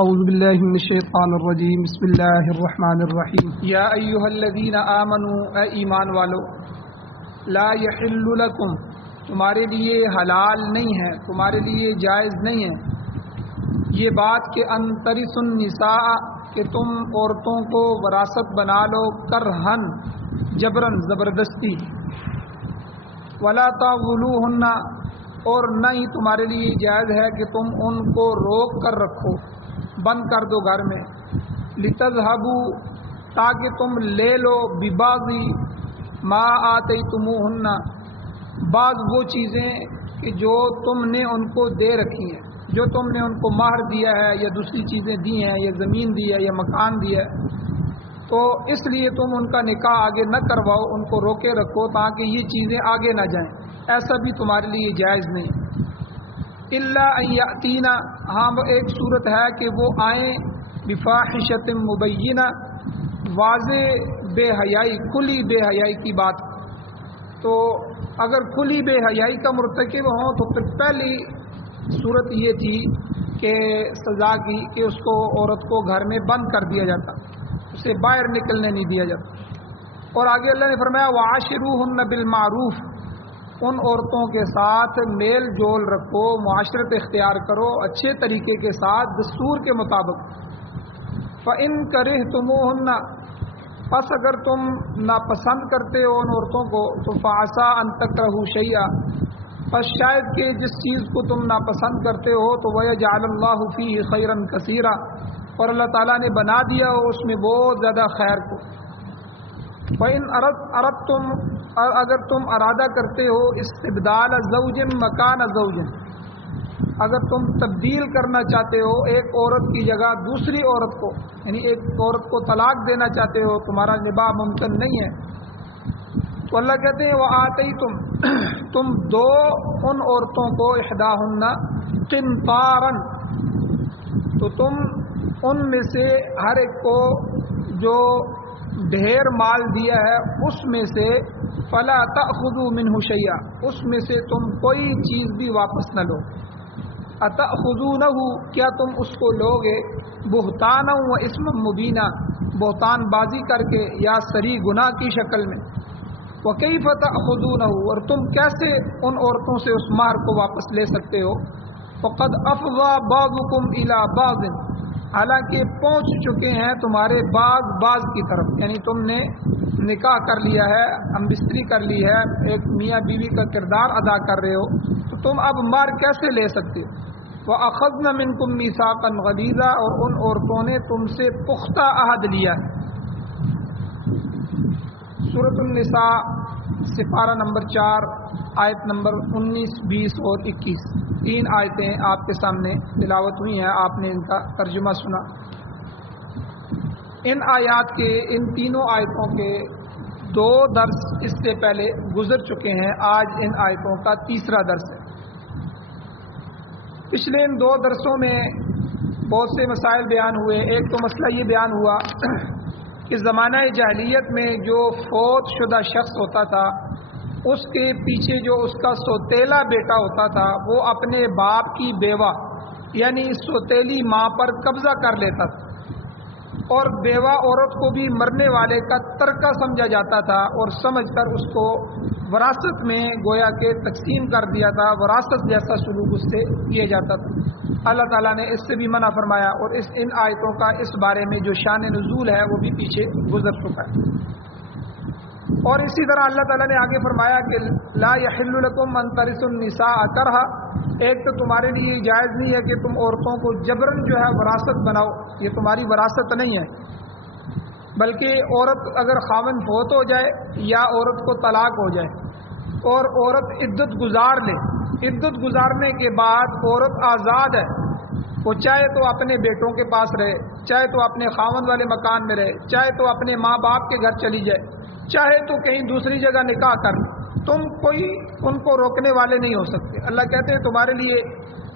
اعوذ باللہ من الشیطان الرجیم بسم اللہ الرحمن الرحیم یا ایہا الذین آمنوا اے ایمان والو لا یحل لکم تمہارے لیے حلال نہیں ہے، تمہارے لیے جائز نہیں ہے یہ بات کہ ان ترث النساء کہ تم عورتوں کو وراثت بنا لو کرہن جبرن زبردستی، ولا تعضلوہن اور نہ ہی تمہارے لیے جائز ہے کہ تم ان کو روک کر رکھو، بند کر دو گھر میں، لتذهبوا تاکہ تم لے لو ببعض ما آتیتموہن بعض وہ چیزیں کہ جو تم نے ان کو دے رکھی ہیں، جو تم نے ان کو مہر دیا ہے یا دوسری چیزیں دی ہیں یا زمین دی ہے یا مکان دیا ہے، تو اس لیے تم ان کا نکاح آگے نہ کرواؤ، ان کو روکے رکھو تاکہ یہ چیزیں آگے نہ جائیں، ایسا بھی تمہارے لیے جائز نہیں۔ الا ان یاتینا ہاں وہ ایک صورت ہے کہ وہ آئیں بفاحشۃ مبینہ واضح بے حیائی، کھلی بے حیائی کی بات، تو اگر کھلی بے حیائی کا مرتکب ہوں تو پھر پہلی صورت یہ تھی کہ سزا کی کہ اس کو عورت کو گھر میں بند کر دیا جاتا، اسے باہر نکلنے نہیں دیا جاتا۔ اور آگے اللہ نے فرمایا وعاشروہن بالمعروف ان عورتوں کے ساتھ میل جول رکھو، معاشرت اختیار کرو اچھے طریقے کے ساتھ دستور کے مطابق۔ فَإِن كَرِهْتُمُوهُنَّ پس اگر تم ناپسند کرتے ہو ان عورتوں کو تو فَعَسَىٰ أَن تَكْرَهُوا شَيْئًا پس شاید کہ جس چیز کو تم ناپسند کرتے ہو تو وَيَجْعَلَ اللَّهُ فِيهِ خَيْرًا كَثِيرًا اور اللہ تعالیٰ نے بنا دیا ہو اس میں بہت زیادہ خیر کو۔ فَإِنْ أَرَدْتُمْ اگر تم ارادہ کرتے ہو استبدال زوج مکان زوج اگر تم تبدیل کرنا چاہتے ہو ایک عورت کی جگہ دوسری عورت کو، یعنی ایک عورت کو طلاق دینا چاہتے ہو، تمہارا نباہ ممکن نہیں ہے، تو اللہ کہتے ہیں وآتیتم تم دو ان عورتوں کو احداہن قنطارا تو تم ان میں سے ہر ایک کو جو ڈھیر مال دیا ہے اس میں سے فلا تأخذوا منه شیئا اس میں سے تم کوئی چیز بھی واپس نہ لو، اتأخذونه کیا تم اس کو لوگے بہتانا و اسم مبینہ بہتان بازی کر کے یا سری گناہ کی شکل میں، وکیف تأخذونه اور تم کیسے ان عورتوں سے اس مہر کو واپس لے سکتے ہو، فقد افضى بعضكم الى بعض حالانکہ پہنچ چکے ہیں تمہارے بعض کی طرف، یعنی تم نے نکاح کر لیا ہے، ہم بستری کر لی ہے، ایک میاں بیوی کا کردار ادا کر رہے ہو، تو تم اب مہر کیسے لے سکتے ہو؟ وَأَخَذْنَ مِنْكُمْ مِيثَاقًا غَلِيظًا اور ان عورتوں نے تم سے پختہ عہد لیا ہے۔ سورۃ النساء سپارہ نمبر 4 آیت نمبر 19، 20 اور 21 تین آیتیں آپ کے سامنے تلاوت ہوئی ہیں، آپ نے ان کا ترجمہ سنا۔ ان آیات کے ان تینوں آیتوں کے دو درس اس سے پہلے گزر چکے ہیں، آج ان آیتوں کا تیسرا درس ہے۔ پچھلے ان دو درسوں میں بہت سے مسائل بیان ہوئے۔ ایک تو مسئلہ یہ بیان ہوا کہ زمانہ جاہلیت میں جو فوت شدہ شخص ہوتا تھا اس کے پیچھے جو اس کا سوتیلا بیٹا ہوتا تھا وہ اپنے باپ کی بیوہ یعنی سوتیلی ماں پر قبضہ کر لیتا تھا، اور بیوہ عورت کو بھی مرنے والے کا ترکہ سمجھا جاتا تھا اور سمجھ کر اس کو وراثت میں گویا کہ تقسیم کر دیا تھا، وراثت جیسا سلوک اس سے کیا جاتا تھا۔ اللہ تعالیٰ نے اس سے بھی منع فرمایا، اور ان آیتوں کا اس بارے میں جو شان نزول ہے وہ بھی پیچھے گزر چکا ہے۔ اور اسی طرح اللہ تعالیٰ نے آگے فرمایا کہ لا یحل لکم ان ترثوا النساء کرہا ایک تو تمہارے لیے جائز نہیں ہے کہ تم عورتوں کو جبرن جو ہے وراثت بناؤ، یہ تمہاری وراثت نہیں ہے، بلکہ عورت اگر خاوند فوت ہو جائے یا عورت کو طلاق ہو جائے اور عورت عدت گزار لے، عدت گزارنے کے بعد عورت آزاد ہے، وہ چاہے تو اپنے بیٹوں کے پاس رہے، چاہے تو اپنے خاوند والے مکان میں رہے، چاہے تو اپنے ماں باپ کے گھر چلی جائے، چاہے تو کہیں دوسری جگہ نکاح کر لے، تم کوئی ان کو روکنے والے نہیں ہو سکتے۔ اللہ کہتے ہیں تمہارے لیے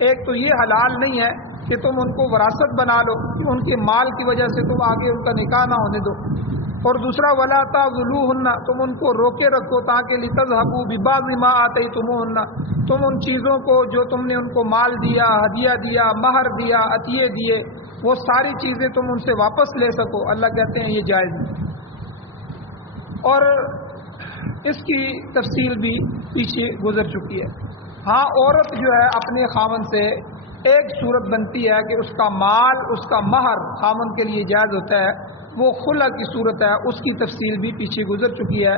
ایک تو یہ حلال نہیں ہے کہ تم ان کو وراثت بنا لو کہ ان کے مال کی وجہ سے تم آگے ان کا نکاح نہ ہونے دو، اور دوسرا ولا تعضلوہن تم ان کو روکے رکھو تاکہ لتذهبوا ببعض ما آتیتموہن تم ان چیزوں کو جو تم نے ان کو مال دیا، ہدیہ دیا، مہر دیا، عطیے دیے، وہ ساری چیزیں تم ان سے واپس لے سکو، اللہ کہتے ہیں یہ جائز نہیں۔ اور اس کی تفصیل بھی پیچھے گزر چکی ہے۔ ہاں، عورت جو ہے اپنے خاوند سے ایک صورت بنتی ہے کہ اس کا مال، اس کا مہر خاوند کے لیے جائز ہوتا ہے، وہ خلع کی صورت ہے، اس کی تفصیل بھی پیچھے گزر چکی ہے۔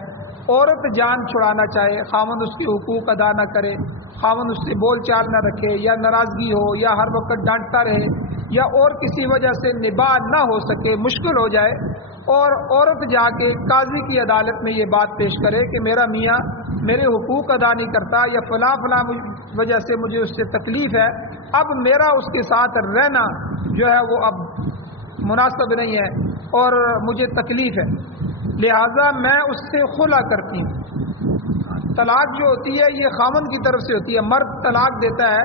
عورت جان چھڑانا چاہے، خاوند اس کے حقوق ادا نہ کرے، خاوند اس سے بول چال نہ رکھے، یا ناراضگی ہو، یا ہر وقت ڈانٹتا رہے، یا اور کسی وجہ سے نباہ نہ ہو سکے، مشکل ہو جائے، اور عورت جا کے قاضی کی عدالت میں یہ بات پیش کرے کہ میرا میاں میرے حقوق ادا نہیں کرتا، یا فلاں فلاں وجہ سے مجھے اس سے تکلیف ہے، اب میرا اس کے ساتھ رہنا جو ہے وہ اب مناسب نہیں ہے اور مجھے تکلیف ہے، لہذا میں اس سے خلع کرتی ہوں۔ طلاق جو ہوتی ہے یہ خاوند کی طرف سے ہوتی ہے، مرد طلاق دیتا ہے۔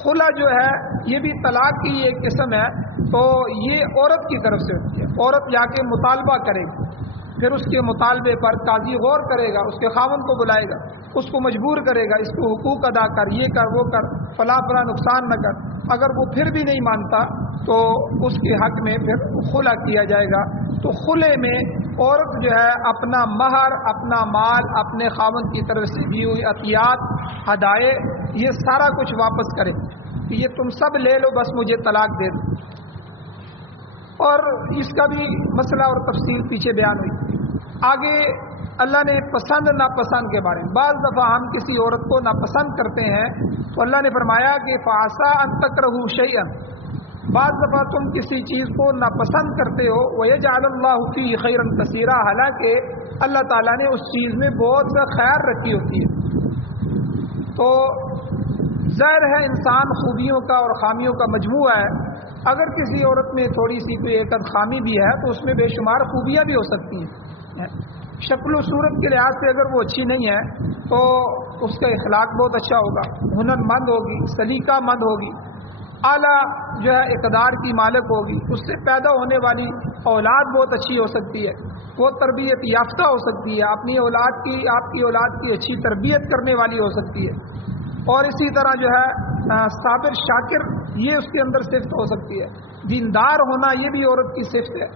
خلع جو ہے یہ بھی طلاق کی ایک قسم ہے، تو یہ عورت کی طرف سے ہوتی ہے۔ عورت جا کے مطالبہ کرے گی، پھر اس کے مطالبے پر قاضی غور کرے گا، اس کے خاوند کو بلائے گا، اس کو مجبور کرے گا، اس کو حقوق ادا کر، یہ کر، وہ کر، فلاں فلاں نقصان نہ کر۔ اگر وہ پھر بھی نہیں مانتا تو اس کے حق میں پھر خلع کیا جائے گا۔ تو خلع میں عورت جو ہے اپنا مہر، اپنا مال، اپنے خاوند کی طرف سے دی ہوئی عطیات، ہدایے، یہ سارا کچھ واپس کرے کہ یہ تم سب لے لو، بس مجھے طلاق دے دو۔ اور اس کا بھی مسئلہ اور تفصیل پیچھے بیان ہوئی۔ آگے اللہ نے پسند ناپسند کے بارے میں، بعض دفعہ ہم کسی عورت کو ناپسند کرتے ہیں تو اللہ نے فرمایا کہ فَعَسَىٰ أَن تَكْرَهُوا شَيْئًا، بعض دفعہ تم کسی چیز کو ناپسند کرتے ہو، وَيَجْعَلَ اللَّهُ فِيهِ خَيْرًا كَثِيرًا، حالانکہ اللہ تعالیٰ نے اس چیز میں بہت سا خیر رکھی ہوتی ہے۔ تو ظاہر ہے انسان خوبیوں کا اور خامیوں کا مجموعہ ہے، اگر کسی عورت میں تھوڑی سی کوئی ایک خامی بھی ہے تو اس میں بے شمار خوبیاں بھی ہو سکتی ہیں۔ شکل و صورت کے لحاظ سے اگر وہ اچھی نہیں ہے تو اس کا اخلاق بہت اچھا ہوگا، ہنر مند ہوگی، سلیقہ مند ہوگی، اعلیٰ جو ہے اقدار کی مالک ہوگی، اس سے پیدا ہونے والی اولاد بہت اچھی ہو سکتی ہے، وہ تربیت یافتہ ہو سکتی ہے، اپنی اولاد کی، آپ کی اولاد کی اچھی تربیت کرنے والی ہو سکتی ہے، اور اسی طرح جو ہے صابر شاکر، یہ اس کے اندر صفت ہو سکتی ہے، دیندار ہونا یہ بھی عورت کی صفت ہے۔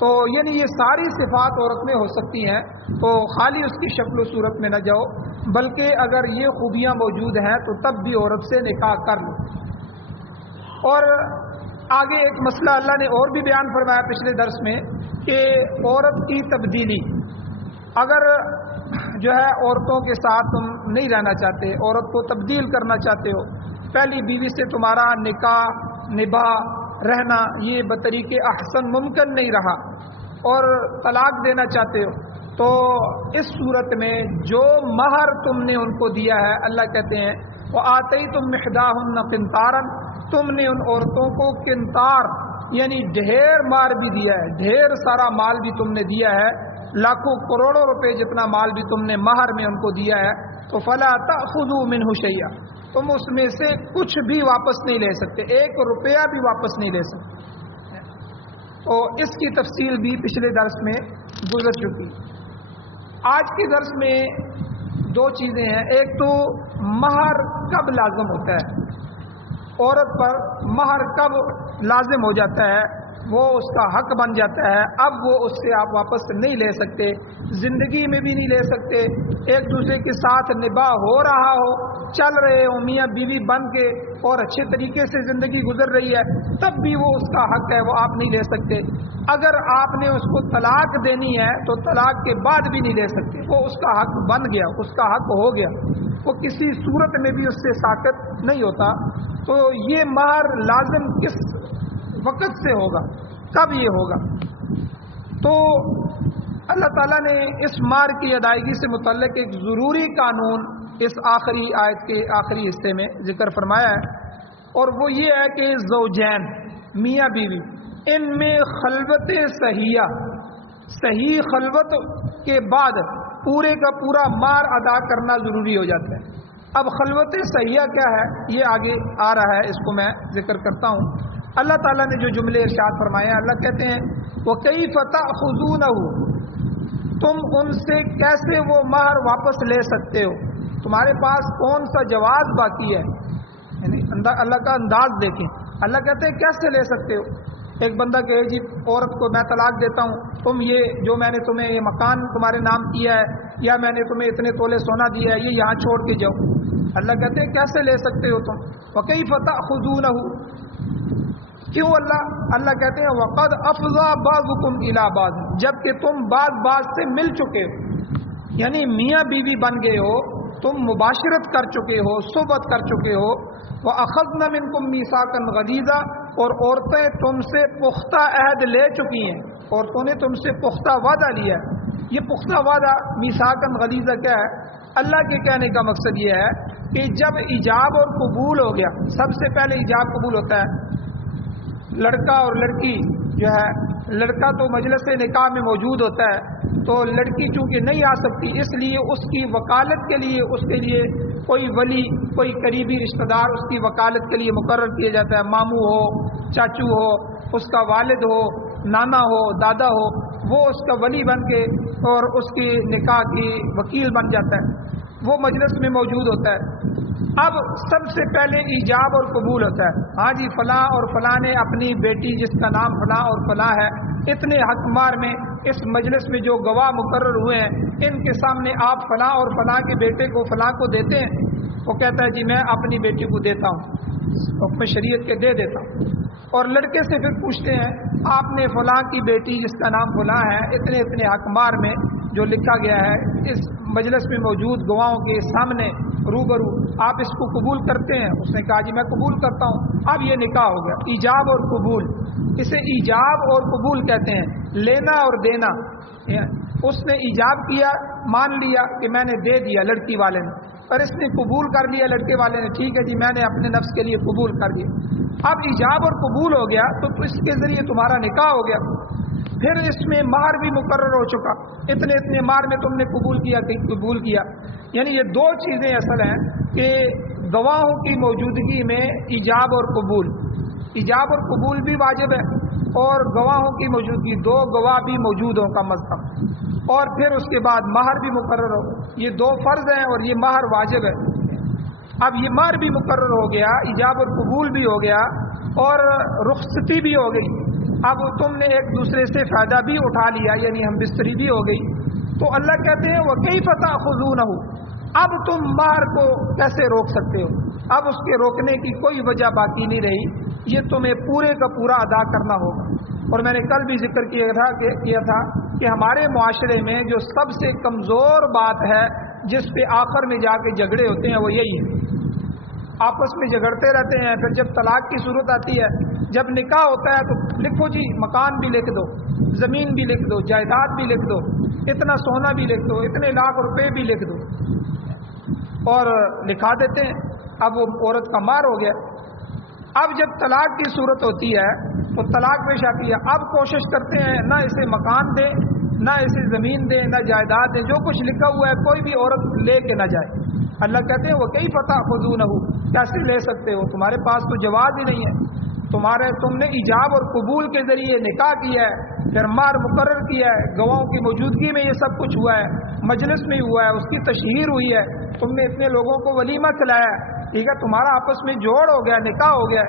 تو یعنی یہ ساری صفات عورت میں ہو سکتی ہیں، تو خالی اس کی شکل و صورت میں نہ جاؤ، بلکہ اگر یہ خوبیاں موجود ہیں تو تب بھی عورت سے نکاح کر لو۔ اور آگے ایک مسئلہ اللہ نے اور بھی بیان فرمایا پچھلے درس میں کہ عورت کی تبدیلی، اگر جو ہے عورتوں کے ساتھ تم نہیں رہنا چاہتے، عورت کو تبدیل کرنا چاہتے ہو، پہلی بیوی سے تمہارا نکاح نباہ رہنا یہ بطریق احسن ممکن نہیں رہا اور طلاق دینا چاہتے ہو، تو اس صورت میں جو مہر تم نے ان کو دیا ہے، اللہ کہتے ہیں وَآتَيْتُمْ إِحْدَاهُنَّ قِنْطَارًا، تم نے ان عورتوں کو قنطار یعنی ڈھیر مال بھی دیا ہے، ڈھیر سارا مال بھی تم نے دیا ہے، لاکھوں کروڑوں روپے جتنا مال بھی تم نے مہر میں ان کو دیا ہے، تو فَلَا تَأْخُذُوا مِنْهُ شَيْئًا، تم اس میں سے کچھ بھی واپس نہیں لے سکتے، ایک روپیہ بھی واپس نہیں لے سکتے۔ تو اس کی تفصیل بھی پچھلے درس میں گزر چکی۔ آج کے درس میں دو چیزیں ہیں، ایک تو مہر کب لازم ہوتا ہے، عورت پر مہر کب لازم ہو جاتا ہے، وہ اس کا حق بن جاتا ہے، اب وہ اس سے آپ واپس نہیں لے سکتے، زندگی میں بھی نہیں لے سکتے، ایک دوسرے کے ساتھ نباہ ہو رہا ہو، چل رہے ہو میاں بیوی بن کے اور اچھے طریقے سے زندگی گزر رہی ہے، تب بھی وہ اس کا حق ہے، وہ آپ نہیں لے سکتے۔ اگر آپ نے اس کو طلاق دینی ہے تو طلاق کے بعد بھی نہیں لے سکتے، وہ اس کا حق بن گیا، اس کا حق ہو گیا، وہ کسی صورت میں بھی اس سے ساقط نہیں ہوتا۔ تو یہ مہر لازم کس وقت سے ہوگا، کب یہ ہوگا؟ تو اللہ تعالیٰ نے اس مہر کی ادائیگی سے متعلق ایک ضروری قانون اس آخری آیت کے آخری حصے میں ذکر فرمایا ہے، اور وہ یہ ہے کہ زوجین، میاں بیوی، ان میں خلوت صحیحہ، صحیح خلوت کے بعد پورے کا پورا مہر ادا کرنا ضروری ہو جاتا ہے۔ اب خلوت صحیحہ کیا ہے یہ آگے آ رہا ہے، اس کو میں ذکر کرتا ہوں۔ اللہ تعالیٰ نے جو جملے ارشاد فرمائے ہیں، اللہ کہتے ہیں وَكَيْفَ تَأْخُذُونَهُ، تم ان سے کیسے وہ مہر واپس لے سکتے ہو، تمہارے پاس کون سا جواز باقی ہے، یعنی اللہ کا انداز دیکھیں، اللہ کہتے ہیں کیسے لے سکتے ہو؟ ایک بندہ کہے جی عورت کو میں طلاق دیتا ہوں، تم یہ جو میں نے تمہیں یہ مکان تمہارے نام کیا ہے یا میں نے تمہیں اتنے تولے سونا دیا ہے یہ یہاں چھوڑ کے جاؤ۔ اللہ کہتے ہیں کیسے لے سکتے ہو تم؟ وَكَيْفَ تَأْخُذُونَهُ، کیوں اللہ کہتے ہیں وَقَدْ أَفْضَى بَعْضُكُمْ إِلَىٰ بَعْضٍ، جبکہ تم بعض سے مل چکے ہو، یعنی میاں بیوی بن گئے ہو، تم مباشرت کر چکے ہو، صحبت کر چکے ہو۔ وَأَخَذْنَ مِنْكُمْ مِيثَاقًا غَلِيظًا، اور عورتیں تم سے پختہ عہد لے چکی ہیں، عورتوں نے تم سے پختہ وعدہ لیا ہے۔ یہ پختہ وعدہ میثاقاً غلیظہ کیا ہے؟ اللہ کے کہنے کا مقصد یہ ہے کہ جب ایجاب اور قبول ہو گیا، سب سے پہلے ایجاب قبول ہوتا ہے، لڑکا اور لڑکی جو ہے، لڑکا تو مجلس نکاح میں موجود ہوتا ہے، تو لڑکی چونکہ نہیں آ سکتی، اس لیے اس کی وکالت کے لیے اس کے لیے کوئی ولی، کوئی قریبی رشتہ دار اس کی وکالت کے لیے مقرر کیا جاتا ہے، ماموں ہو، چاچو ہو، اس کا والد ہو، نانا ہو، دادا ہو، وہ اس کا ولی بن کے اور اس کی نکاح کی وکیل بن جاتا ہے، وہ مجلس میں موجود ہوتا ہے۔ اب سب سے پہلے ایجاب اور قبول ہوتا ہے، ہاں جی فلاں اور فلاں نے اپنی بیٹی جس کا نام فلاں اور فلاں ہے، اتنے حق مار میں اس مجلس میں جو گواہ مقرر ہوئے ہیں ان کے سامنے آپ فلاں اور فلاں کے بیٹے کو فلاں کو دیتے ہیں۔ وہ کہتا ہے جی میں اپنی بیٹی کو دیتا ہوں، حکم شریعت کے دے دیتا ہوں، اور لڑکے سے پھر پوچھتے ہیں آپ نے فلاں کی بیٹی جس کا نام فلاں ہے اتنے اتنے حق مار میں جو لکھا گیا ہے اس مجلس میں موجود گواہوں کے سامنے روبرو، آپ اس کو قبول کرتے ہیں؟ اس نے کہا جی میں قبول کرتا ہوں۔ اب یہ نکاح ہو گیا، ایجاب اور قبول، اسے ایجاب اور قبول کہتے ہیں، لینا اور دینا۔ اس نے ایجاب کیا، مان لیا کہ میں نے دے دیا لڑکی والے نے، اور اس نے قبول کر لیا لڑکے والے نے، ٹھیک ہے جی میں نے اپنے نفس کے لیے قبول کر لیا۔ اب ایجاب اور قبول ہو گیا تو اس کے ذریعے تمہارا نکاح ہو گیا، پھر اس میں مہر بھی مقرر ہو چکا، اتنے اتنے مہر میں تم نے قبول کیا کہ قبول کیا۔ یعنی یہ دو چیزیں اصل ہیں کہ گواہوں کی موجودگی میں ایجاب اور قبول، ایجاب اور قبول بھی واجب ہے، اور گواہوں کی موجودگی، دو گواہ بھی موجود ہوں کم از کم، اور پھر اس کے بعد مہر بھی مقرر ہو۔ یہ دو فرض ہیں اور یہ مہر واجب ہے۔ اب یہ مہر بھی مقرر ہو گیا، ایجاب اور قبول بھی ہو گیا، اور رخصتی بھی ہو گئی، اب تم نے ایک دوسرے سے فائدہ بھی اٹھا لیا، یعنی ہم بستری بھی ہو گئی۔ تو اللہ کہتے ہیں وَكَيْفَ تَأْخُذُونَهُ، اب تم مہر کو کیسے روک سکتے ہو؟ اب اس کے روکنے کی کوئی وجہ باقی نہیں رہی، یہ تمہیں پورے کا پورا ادا کرنا ہوگا۔ اور میں نے کل بھی ذکر کیا تھا کہ ہمارے معاشرے میں جو سب سے کمزور بات ہے جس پہ آخر میں جا کے جھگڑے ہوتے ہیں وہ یہی ہے، آپس میں جھگڑتے رہتے ہیں، پھر جب طلاق کی صورت آتی ہے، جب نکاح ہوتا ہے تو لکھو جی مکان بھی لکھ دو، زمین بھی لکھ دو، جائیداد بھی لکھ دو، اتنا سونا بھی لکھ دو، اتنے لاکھ روپے بھی لکھ دو، اور لکھا دیتے ہیں۔ اب وہ عورت کا مہر ہو گیا۔ اب جب طلاق کی صورت ہوتی ہے تو طلاق پیش آتی ہے، اب کوشش کرتے ہیں نہ اسے مکان دیں، نہ اسے زمین دیں، نہ جائیداد دیں، جو کچھ لکھا ہوا ہے کوئی بھی عورت لے کے نہ جائے۔ اللہ کہتے ہیں وَكَيْفَ تَأْخُذُونَهُ، کیسے لے سکتے ہو؟ تمہارے پاس تو جواز ہی نہیں ہے، تم نے ایجاب اور قبول کے ذریعے نکاح کیا ہے، پھر مہر مقرر کیا ہے، گواہوں کی موجودگی میں یہ سب کچھ ہوا ہے، مجلس میں ہوا ہے، اس کی تشہیر ہوئی ہے، تم نے اتنے لوگوں کو ولیمہ کھلایا ہے، ٹھیک ہے، تمہارا آپس میں جوڑ ہو گیا، نکاح ہو گیا،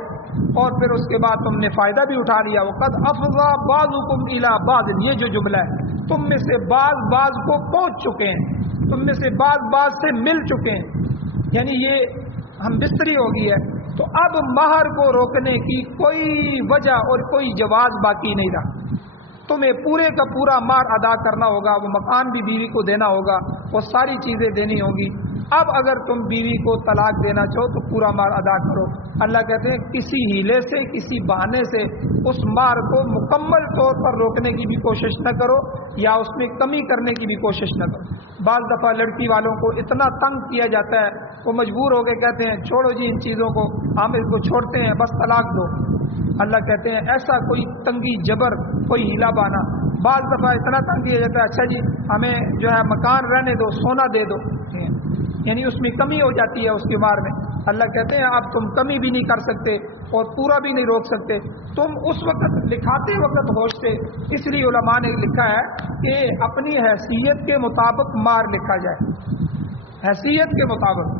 اور پھر اس کے بعد تم نے فائدہ بھی اٹھا لیا۔ وَقَدْ أَفْضَى بَعْضُكُمْ إِلَىٰ بَعْضٍ، یہ جو جملہ ہے، تم میں سے بعض کو پہنچ چکے ہیں، تم میں سے بعض سے مل چکے ہیں، یعنی یہ ہم بستری ہو گئی ہے۔ تو اب مہر کو روکنے کی کوئی وجہ اور کوئی جواز باقی نہیں رہا، تمہیں پورے کا پورا مہر ادا کرنا ہوگا، وہ مکان بھی بیوی کو دینا ہوگا، وہ ساری چیزیں دینی ہوگی۔ اب اگر تم بیوی کو طلاق دینا چاہو تو پورا مہر ادا کرو۔ اللہ کہتے ہیں کسی ہیلے سے، کسی بہانے سے اس مہر کو مکمل طور پر روکنے کی بھی کوشش نہ کرو، یا اس میں کمی کرنے کی بھی کوشش نہ کرو۔ بعض دفعہ لڑکی والوں کو اتنا تنگ کیا جاتا ہے، وہ مجبور ہو کے کہتے ہیں چھوڑو جی ان چیزوں کو، ہم اس کو چھوڑتے ہیں، بس طلاق دو۔ اللہ کہتے ہیں ایسا کوئی تنگی جبر، کوئی ہیلا بانا، بعض دفعہ اتنا تنگ کیا جاتا ہے اچھا جی ہمیں جو ہے مکان رہنے دو، سونا دے دو، یعنی اس میں کمی ہو جاتی ہے اس کے بارے میں۔ اللہ کہتے ہیں اب تم کمی بھی نہیں کر سکتے اور پورا بھی نہیں روک سکتے، تم اس وقت لکھاتے وقت ہوش سے، اس لیے علماء نے لکھا ہے کہ اپنی حیثیت کے مطابق مہر لکھا جائے، حیثیت کے مطابق۔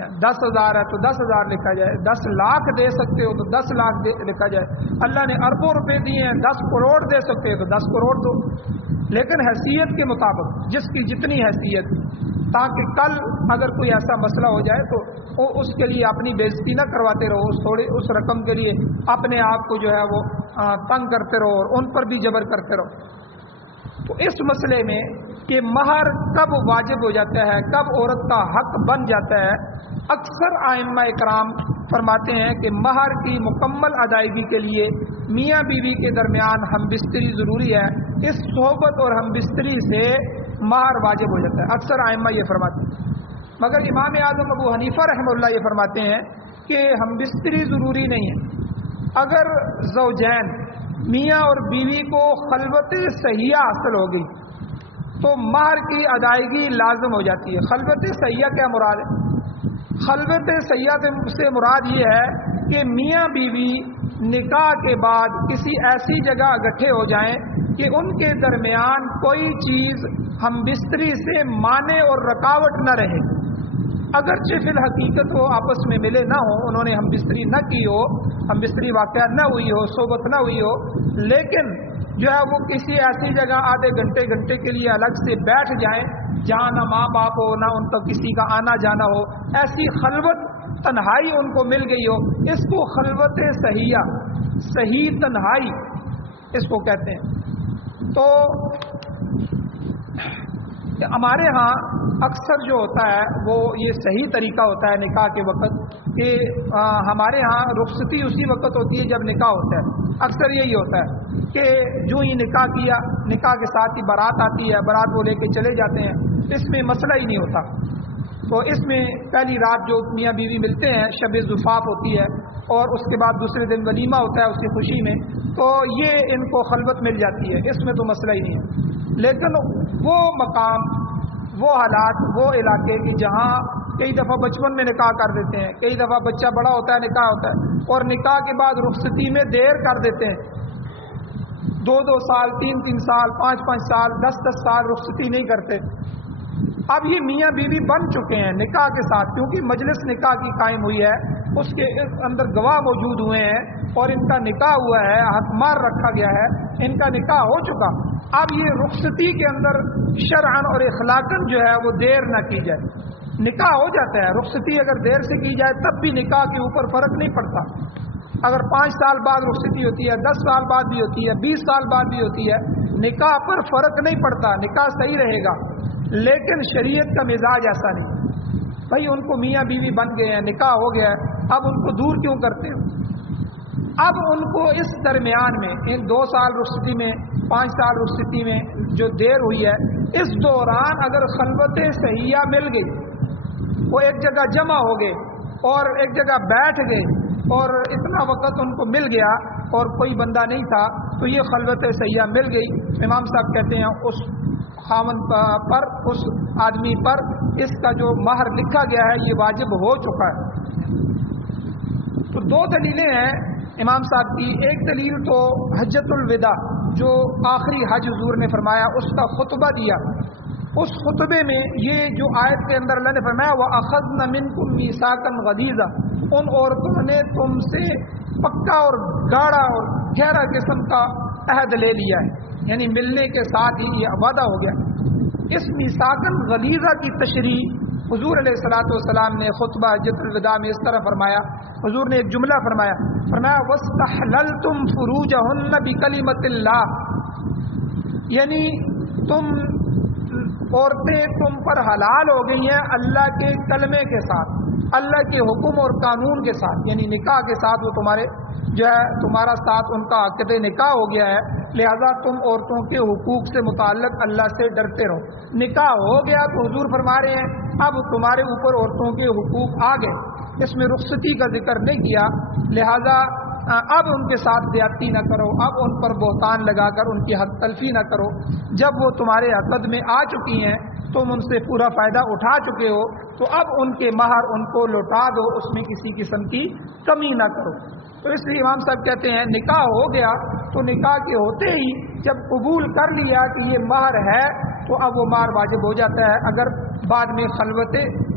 ہیں. 10,000 ہے تو 10,000 لکھا جائے, 10 لاکھ دے سکتے ہو تو 10 لاکھ لکھا جائے. اللہ نے اربوں روپے دیے ہیں, 10 کروڑ دے سکتے ہو تو 10 کروڑ دو, لیکن حیثیت کے مطابق جس کی جتنی حیثیت, تاکہ کل اگر کوئی ایسا مسئلہ ہو جائے تو اس کے لیے اپنی بےزتی نہ کرواتے رہو, اس رقم کے لیے اپنے آپ کو جو ہے وہ تنگ کرتے رہو اور ان پر بھی جبر کرتے رہو. تو اس مسئلے میں کہ مہر کب واجب ہو جاتا ہے, کب عورت کا حق بن جاتا ہے, اکثر ائمہ اکرام فرماتے ہیں کہ مہر کی مکمل ادائیگی کے لیے میاں بیوی کے درمیان ہم بستری ضروری ہے. اس صحبت اور ہم بستری سے مہر واجب ہو جاتا ہے, اکثر ائمہ یہ فرماتے ہیں. مگر امام اعظم ابو حنیفہ رحمہ اللہ یہ فرماتے ہیں کہ ہم بستری ضروری نہیں ہے. اگر زوجین میاں اور بیوی کو خلوت صحیحہ حاصل ہو گئی تو مہر کی ادائیگی لازم ہو جاتی ہے. خلوت صحیحہ کیا مراد ہے؟ خلوت صحیحہ سے مراد یہ ہے کہ میاں بیوی نکاح کے بعد کسی ایسی جگہ اکٹھے ہو جائیں کہ ان کے درمیان کوئی چیز ہم بستری سے مانع اور رکاوٹ نہ رہے. اگرچہ فی الحقیقت وہ آپس میں ملے نہ ہوں, انہوں نے ہم بستری نہ کی ہو, ہم بستری واقعہ نہ ہوئی ہو, صحبت نہ ہوئی ہو, لیکن جو ہے وہ کسی ایسی جگہ آدھے گھنٹے کے لیے الگ سے بیٹھ جائیں جہاں نہ ماں باپ ہو, نہ ان کا کسی کا آنا جانا ہو, ایسی خلوت تنہائی ان کو مل گئی ہو, اس کو خلوت صحیحہ, صحیح تنہائی اس کو کہتے ہیں. تو ہمارے ہاں اکثر جو ہوتا ہے وہ یہ صحیح طریقہ ہوتا ہے نکاح کے وقت کہ ہمارے ہاں رخصتی اسی وقت ہوتی ہے جب نکاح ہوتا ہے. اکثر یہی ہوتا ہے کہ جو ہی نکاح کیا, نکاح کے ساتھ ہی بارات آتی ہے, بارات وہ لے کے چلے جاتے ہیں, اس میں مسئلہ ہی نہیں ہوتا. تو اس میں پہلی رات جو میاں بیوی ملتے ہیں شب زفاف ہوتی ہے, اور اس کے بعد دوسرے دن ولیمہ ہوتا ہے اس کی خوشی میں, تو یہ ان کو خلوت مل جاتی ہے, اس میں تو مسئلہ ہی نہیں ہے. لیکن وہ مقام, وہ حالات, وہ علاقے کہ جہاں کئی دفعہ بچپن میں نکاح کر دیتے ہیں, کئی دفعہ بچہ بڑا ہوتا ہے نکاح ہوتا ہے, اور نکاح کے بعد رخصتی میں دیر کر دیتے ہیں, 2 سال, 3 سال, 5 سال, 10 سال رخصتی نہیں کرتے. اب یہ میاں بیوی بن چکے ہیں نکاح کے ساتھ, کیونکہ مجلس نکاح کی قائم ہوئی ہے, اس کے اندر گواہ موجود ہوئے ہیں اور ان کا نکاح ہوا ہے, حکمار رکھا گیا ہے, ان کا نکاح ہو چکا. اب یہ رخصتی کے اندر شرعاً اور اخلاقاً جو ہے وہ دیر نہ کی جائے. نکاح ہو جاتا ہے, رخصتی اگر دیر سے کی جائے تب بھی نکاح کے اوپر فرق نہیں پڑتا. اگر 5 سال بعد رخصتی ہوتی ہے, 10 سال بعد بھی ہوتی ہے, 20 سال بعد بھی ہوتی ہے, نکاح پر فرق نہیں پڑتا, نکاح صحیح رہے گا. لیکن شریعت کا مزاج ایسا نہیں. بھائی ان کو میاں بیوی بن گئے ہیں, نکاح ہو گیا ہے, اب ان کو دور کیوں کرتے ہو؟ اب ان کو اس درمیان میں, ان 2 سال رخصتی میں, 5 سال رخصتی میں جو دیر ہوئی ہے, اس دوران اگر خلوت صحیحہ مل گئی, وہ ایک جگہ جمع ہو گئے اور ایک جگہ بیٹھ گئے اور اتنا وقت ان کو مل گیا اور کوئی بندہ نہیں تھا, تو یہ خلوت صحیحہ مل گئی. امام صاحب کہتے ہیں اس خاوند پر, اس آدمی پر اس کا جو مہر لکھا گیا ہے یہ واجب ہو چکا ہے. تو 2 دلیلیں ہیں امام صاحب کی. ایک دلیل تو حجۃ الوداع, جو آخری حج حضور نے فرمایا, اس کا خطبہ دیا, اس خطبے میں یہ جو آیت کے اندر اللہ نے فرمایا وَأَخَذْنَ مِنْكُمْ مِيثَاقًا غَلِيظًا, ان عورتوں نے تم سے پکا اور گاڑا اور گہرا قسم کا عہد لے لیا ہے, یعنی ملنے کے ساتھ ہی یہ وعدہ ہو گیا. اس میثاقاً غلیظہ کی تشریح حضور علیہ الصلوۃ والسلام نے خطبہ حجۃ الوداع میں اس طرح فرمایا. حضور نے ایک جملہ فرمایا وَاسْتَحْلَلْتُمْ فُرُوجَهُنَّ بِكَلِمَةِ اللَّهِ, یعنی تم عورتیں تم پر حلال ہو گئی ہیں اللہ کے کلمے کے ساتھ, اللہ کے حکم اور قانون کے ساتھ, یعنی نکاح کے ساتھ وہ تمہارے جو ہے تمہارا ساتھ ان کا عقد نکاح ہو گیا ہے. لہذا تم عورتوں کے حقوق سے متعلق اللہ سے ڈرتے رہو. نکاح ہو گیا تو حضور فرما رہے ہیں اب تمہارے اوپر عورتوں کے حقوق آ گئے. اس میں رخصتی کا ذکر نہیں کیا, لہذا اب ان کے ساتھ زیادتی نہ کرو, اب ان پر بہتان لگا کر ان کی حق تلفی نہ کرو. جب وہ تمہارے عقد میں آ چکی ہیں, تم ان سے پورا فائدہ اٹھا چکے ہو, تو اب ان کے مہر ان کو لوٹا دو, اس میں کسی قسم کی کمی نہ کرو. تو اس لیے امام صاحب کہتے ہیں نکاح ہو گیا تو نکاح کے ہوتے ہی جب قبول کر لیا کہ یہ مہر ہے تو اب وہ مہر واجب ہو جاتا ہے, اگر بعد میں خلوت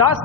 10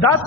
10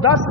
10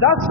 10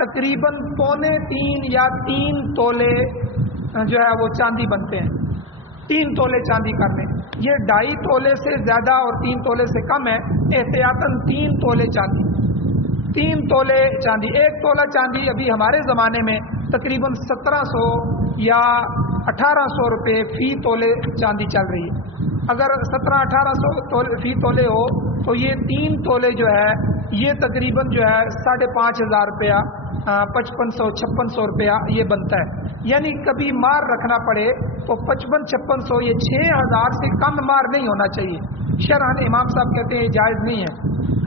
تقریباً 2.25 یا 3 تولے جو ہے وہ چاندی بنتے ہیں. 3 تولے چاندی کر لیں. یہ 2.5 تولے سے زیادہ اور 3 تولے سے کم ہے. احتیاطاً 3 تولے چاندی. 3 تولے چاندی. 1 تولہ چاندی ابھی ہمارے زمانے میں تقریباً 1700 یا 1800 روپے فی تولے چاندی چل رہی ہے. اگر 1700-1800 فی تولے ہو تو یہ 3 تولے جو ہے یہ تقریباً جو ہے 5,500 روپیہ 5500-5600 روپیہ یہ بنتا ہے. یعنی کبھی مار رکھنا پڑے تو 5500-5600 یہ 6000 سے کم مار نہیں ہونا چاہیے. شرعاً امام صاحب کہتے ہیں یہ جائز نہیں ہے.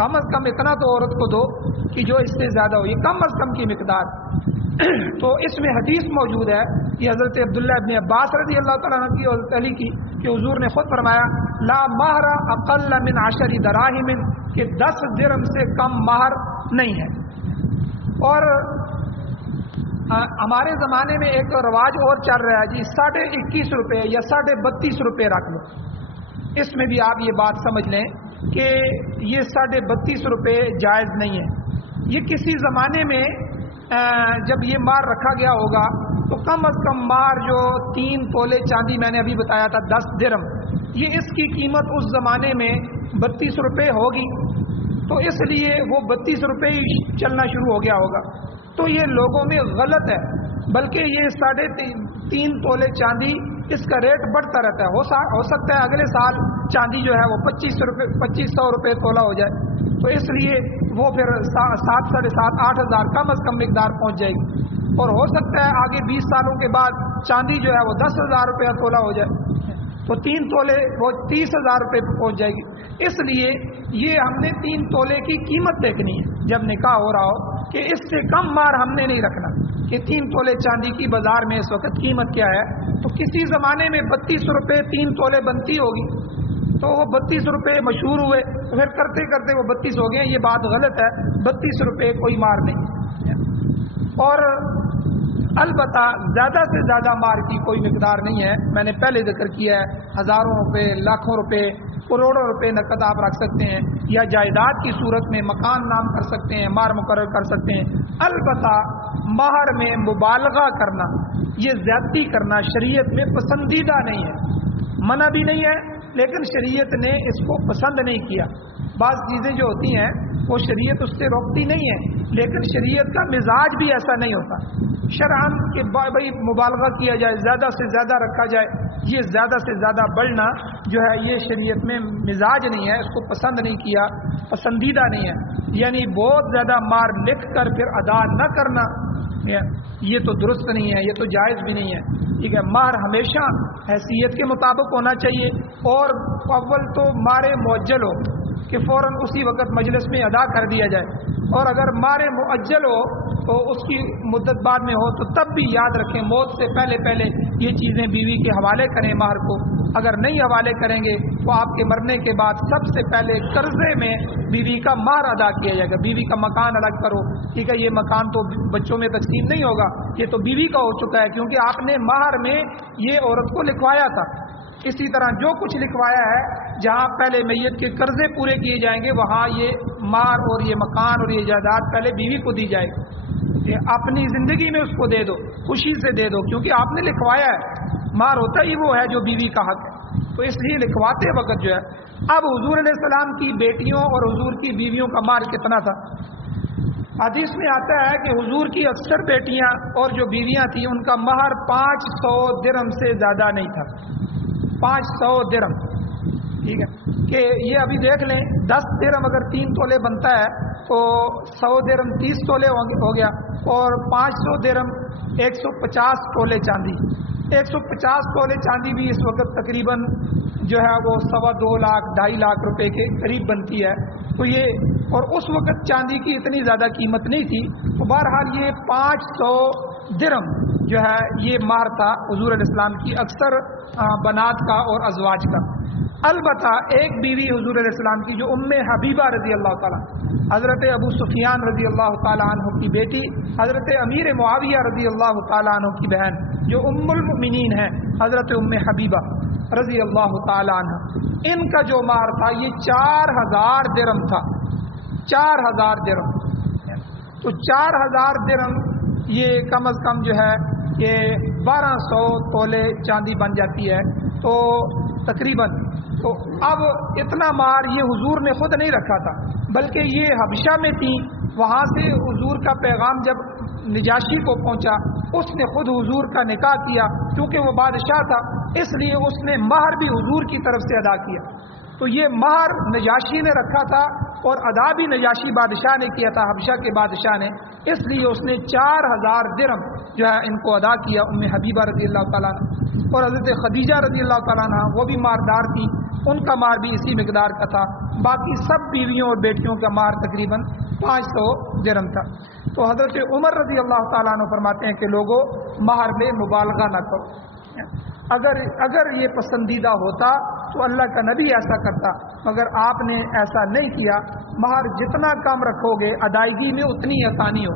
کم از کم اتنا تو عورت کو دو کہ جو اس سے زیادہ ہو. یہ کم از کم کی مقدار. تو اس میں حدیث موجود ہے کہ حضرت عبداللہ ابن عباس رضی اللہ تعالیٰ عنہ کی اور علی کی کہ حضور نے خود فرمایا لا مہر اقل من 10 دراہم کہ 10 درہم سے کم مہر نہیں ہے. اور ہمارے زمانے میں ایک رواج اور چل رہا ہے جی 21.5 روپے یا 32.5 روپے رکھ لو. اس میں بھی آپ یہ بات سمجھ لیں کہ یہ 32.5 روپے جائز نہیں ہے. یہ کسی زمانے میں جب یہ مار رکھا گیا ہوگا تو کم از کم مار جو 3 تولے چاندی میں نے ابھی بتایا تھا 10 درہم یہ اس کی قیمت اس زمانے میں 32 روپے ہوگی. تو اس لیے وہ 32 روپے ہی چلنا شروع ہو گیا ہوگا. تو یہ لوگوں میں غلط ہے. بلکہ یہ 3.5 تولے چاندی اس کا ریٹ بڑھتا رہتا ہے. ہو سکتا ہے اگلے سال چاندی جو ہے وہ 2500 روپے تولا ہو جائے. تو اس لیے وہ پھر 7,500 8,000 کم از کم مقدار پہنچ جائے گی. اور ہو سکتا ہے آگے 20 سالوں کے بعد چاندی جو ہے وہ 10,000 روپے تولا ہو جائے. تو 3 تولے وہ 30,000 روپے پہ پہنچ جائے گی. اس لیے یہ ہم نے 3 تولے کی قیمت دیکھنی ہے جب نکاح ہو رہا ہو کہ اس سے کم مار ہم نے نہیں رکھنا کہ 3 تولے چاندی کی بازار میں اس وقت قیمت کیا ہے. تو کسی زمانے میں 32 روپے 3 تولے بنتی ہوگی تو وہ 32 روپے مشہور ہوئے تو پھر کرتے کرتے وہ 32 ہو گئے. یہ بات غلط ہے. 32 روپے کوئی مار نہیں. اور البتہ زیادہ سے زیادہ مار کی کوئی مقدار نہیں ہے. میں نے پہلے ذکر کیا ہے ہزاروں روپے لاکھوں روپے کروڑوں روپے نقد آپ رکھ سکتے ہیں یا جائیداد کی صورت میں مکان نام کر سکتے ہیں مار مقرر کر سکتے ہیں. البتہ مہر میں مبالغہ کرنا یہ زیادتی کرنا شریعت میں پسندیدہ نہیں ہے. منع بھی نہیں ہے لیکن شریعت نے اس کو پسند نہیں کیا. بعض چیزیں جو ہوتی ہیں وہ شریعت اس سے روکتی نہیں ہے لیکن شریعت کا مزاج بھی ایسا نہیں ہوتا. شرعاً کہ بھائی مبالغہ کیا جائے زیادہ سے زیادہ رکھا جائے یہ زیادہ سے زیادہ بڑھنا جو ہے یہ شریعت میں مزاج نہیں ہے. اس کو پسند نہیں کیا پسندیدہ نہیں ہے. یعنی بہت زیادہ مار لکھ کر پھر ادا نہ کرنا یہ تو درست نہیں ہے. یہ تو جائز بھی نہیں ہے. ٹھیک ہے. مہر ہمیشہ حیثیت کے مطابق ہونا چاہیے. اور اول تو مار معجل ہو کہ فوراً اسی وقت مجلس میں ادا کر دیا جائے. اور اگر مار معجل ہو تو اس کی مدت بعد میں ہو تو تب بھی یاد رکھیں موت سے پہلے یہ چیزیں بیوی کے حوالے کریں مہر کو. اگر نہیں حوالے کریں گے تو آپ کے مرنے کے بعد سب سے پہلے قرضے میں بیوی کا مہر ادا کیا جائے گا. بیوی کا مکان الگ کرو. ٹھیک ہے. یہ مکان تو بچوں میں تقسیم نہیں ہوگا یہ تو بیوی کا ہو چکا ہے کیونکہ آپ نے مہر میں یہ عورت کو لکھوایا تھا. اسی طرح جو کچھ لکھوایا ہے جہاں پہلے میت کے قرضے پورے کیے جائیں گے وہاں یہ مہر اور یہ مکان اور یہ جائیداد پہلے بیوی کو دی جائے گی. اپنی زندگی میں اس کو دے دو خوشی سے دے دو کیونکہ آپ نے لکھوایا ہے. مہر ہوتا ہی وہ ہے جو بیوی کا حق ہے. تو اس لیے لکھواتے وقت جو ہے اب حضور علیہ السلام کی بیٹیوں اور حضور کی بیویوں کا مہر کتنا تھا. حدیث میں آتا ہے کہ حضور کی اکثر بیٹیاں اور جو بیویاں تھیں ان کا مہر 500 درہم سے زیادہ نہیں تھا. 500 درہم. ٹھیک ہے کہ یہ ابھی دیکھ لیں 10 درہم اگر 3 تولے بنتا ہے تو 100 درہم 30 تولے ہو گیا اور 500 درہم 150 تولے چاندی. 150 تولے چاندی بھی اس وقت تقریباً جو ہے وہ 2.25 لاکھ 2.5 لاکھ روپے کے قریب بنتی ہے. تو یہ اور اس وقت چاندی کی اتنی زیادہ قیمت نہیں تھی. تو بہرحال یہ 500 درہم جو ہے یہ مہر تھا حضور علیہ السلام کی اکثر بنات کا اور ازواج کا. البتہ ایک بیوی حضور علیہ السلام کی جو ام حبیبہ رضی اللہ تعالیٰ حضرت ابو سفیان رضی اللہ تعالیٰ عنہ کی بیٹی حضرت امیر معاویہ رضی اللہ تعالیٰ عنہ کی بہن جو ام المؤمنین ہیں حضرت ام حبیبہ رضی اللہ تعالیٰ عنہ ان کا جو مہر تھا یہ 4,000 درہم تھا. 4,000 درہم. تو 4000 درہم یہ کم از کم جو ہے کہ 1200 تولے چاندی بن جاتی ہے، تو تقریباً تو اب اتنا مہر یہ حضور نے خود نہیں رکھا تھا، بلکہ یہ حبشہ میں تھی، وہاں سے حضور کا پیغام جب نجاشی کو پہنچا، اس نے خود حضور کا نکاح کیا، کیونکہ وہ بادشاہ تھا، اس لیے اس نے مہر بھی حضور کی طرف سے ادا کیا۔ تو یہ مہر نجاشی نے رکھا تھا اور ادا بھی نجاشی بادشاہ نے کیا تھا، حبشہ کے بادشاہ نے، اس لیے اس نے 4000 درہم جو ہے ان کو ادا کیا، ام حبیبہ رضی اللہ تعالیٰ عنہ، اور حضرت خدیجہ رضی اللہ تعالیٰ عنہ وہ بھی مہردار تھی، ان کا مہر بھی اسی مقدار کا تھا، باقی سب بیویوں اور بیٹیوں کا مہر تقریباً 500 درہم تھا۔ تو حضرت عمر رضی اللہ تعالیٰ عنہ فرماتے ہیں کہ لوگوں مہر میں مبالغہ نہ کرو، اگر یہ پسندیدہ ہوتا تو اللہ کا نبی ایسا کرتا، مگر آپ نے ایسا نہیں کیا، مہر جتنا کم رکھو گے ادائیگی میں اتنی آسانی ہو۔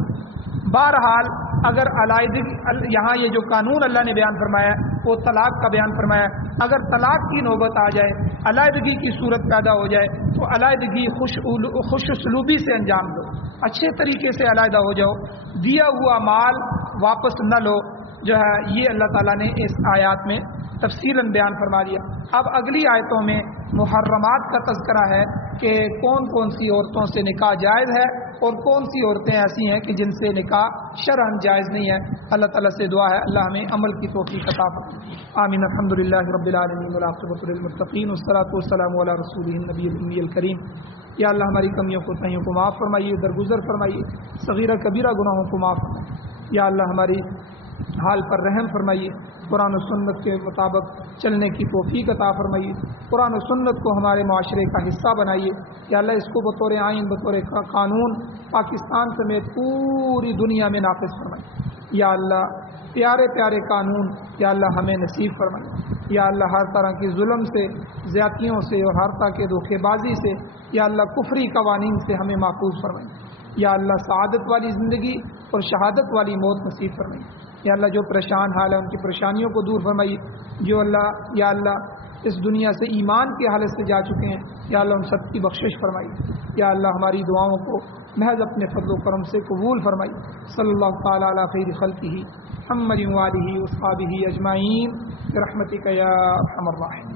بہرحال اگر علیحدگی، یہاں یہ جو قانون اللہ نے بیان فرمایا وہ طلاق کا بیان فرمایا، اگر طلاق کی نوبت آ جائے، علیحدگی کی صورت پیدا ہو جائے، تو علیحدگی خوش اسلوبی سے انجام دو، اچھے طریقے سے علیحدہ ہو جاؤ، دیا ہوا مال واپس نہ لو، جو ہے یہ اللہ تعالیٰ نے اس آیات میں تفصیلاً بیان فرما دیا۔ اب اگلی آیتوں میں محرمات کا تذکرہ ہے کہ کون کون سی عورتوں سے نکاح جائز ہے اور کون سی عورتیں ایسی ہیں کہ جن سے نکاح شرعاً جائز نہیں ہے۔ اللہ تعالیٰ سے دعا ہے اللہ ہمیں عمل کی توفیق عطا فرمائے، آمین۔ الحمدللہ رب العالمین والعاقبۃ للمتقین والصلاۃ والسلام علی رسولہ النبی الامی الکریم۔ یا اللہ ہماری کمیوں کو تہیوں کو معاف فرمائیے، درگزر فرمائیے، صغیرہ کبیرہ گناہوں کو معاف فرمائیے۔ یا اللہ ہماری حال پر رحم فرمائیے، قرآن و سنت کے مطابق چلنے کی توفیق عطا فرمائیے، قرآن و سنت کو ہمارے معاشرے کا حصہ بنائیے۔ یا اللہ اس کو بطور آئین، بطور قانون پاکستان سمیت پوری دنیا میں نافذ فرمائیے۔ یا اللہ پیارے پیارے قانون یا اللہ ہمیں نصیب فرمائے۔ یا اللہ ہر طرح کی ظلم سے، زیادتیوں سے اور ہر طرح کے دھوکے بازی سے، یا اللہ کفری قوانین سے ہمیں محفوظ فرمائے۔ یا اللہ سعادت والی زندگی اور شہادت والی موت نصیب فرمائیے۔ یا اللہ جو پریشان حال ہے ان کی پریشانیوں کو دور فرمائیے، جو اللہ یا اللہ اس دنیا سے ایمان کی حالت سے جا چکے ہیں، یا اللہ ان سب کی بخشش فرمائیے۔ یا اللہ ہماری دعاؤں کو محض اپنے فضل و کرم سے قبول فرمائیے۔ صلی اللہ تعالیٰ علی خیر خلقہ محمد وآلہ وصحبہ اجمعین برحمتک یا ارحم الراحمین۔